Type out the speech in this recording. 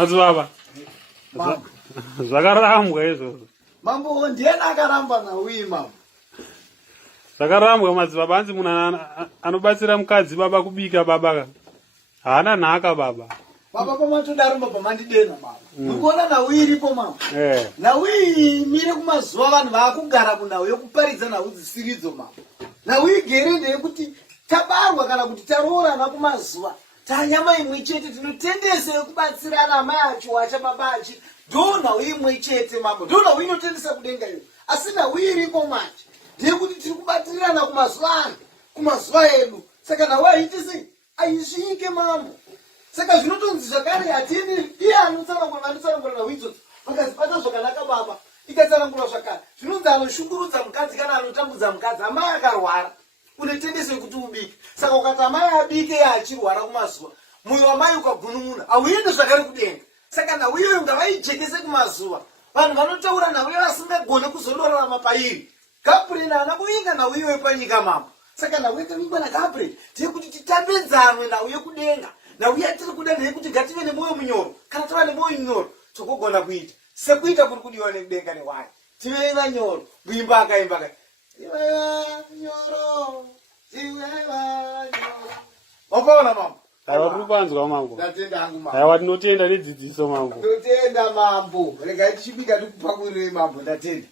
Madzibaba. Zvakarambwa izvozvo. Mambo ndiye akaramba nauyi mambo. Zvakarambwa madzibaba, anzi munhu anobatsira mukadzi baba kubika baba haana nhaka baba. Baba pamatodarumba pamandidena baba. Mukuona nauyi iripo mambo. Nauyi mire kumazuva vanhu vaakugara kunauyi yokuparidza nhau dzisiridzo mambo. Nauyi gere ndeyekuti tabarwa kana kuti taroorana kumazuva. Tanyama imwe chete tinotendese yekubatsirana mai acho wacha baba achi. Ndona imwe chete mambo. Ndona inotendesa kudenga iyo. Asi nauyi iriko manje. Ndeyekuti tiri kubatsirirana kumazuva edu. Saka nauyi aitisi aisvike mambo. Saka zvinotonzi zvakare hatini iye anotsanangura nauyi idzodzo. Vakazibata zvakanaka baba. Ikatsanangura zvakare. Zvinonzi anoshungurudza mukadzi kana anotambudza mukadzi. Amai akarwara. Unetendese kuti ubike. Saka ukati amai abike achirwara kumazuva, mwoyo wamai ukagunun'una, hauendi zvakare kudenga. Saka nhau iyoyo ngavaijekese kumazuva. Vanhu vanotaura nhau iyoyo vasingagone kuzondorarama pairi. Gabriel haana kuvinga nhau iyoyo panyika mambo. Saka nhau yakavingwa naGabriel ndeyekuti titapedzanwe nhau yekudenga. Nhau yatiri kuda ndeyekuti ngative nemwoyo munyoro. Kana tava nemwoyo munyoro, tokogona kuita. Sekuita kuri kudiwa nekudenga neWai. Tive vanyoro, muimba akaimba kai. Nyoro. Wapona mambo. Rupanzwa mambo. Ndatenda hangu mambo. Haiwa tinotenda nedzidziso mambo. Ndotenda mambo. Rega tichibika tikupakurire mambo ndatenda.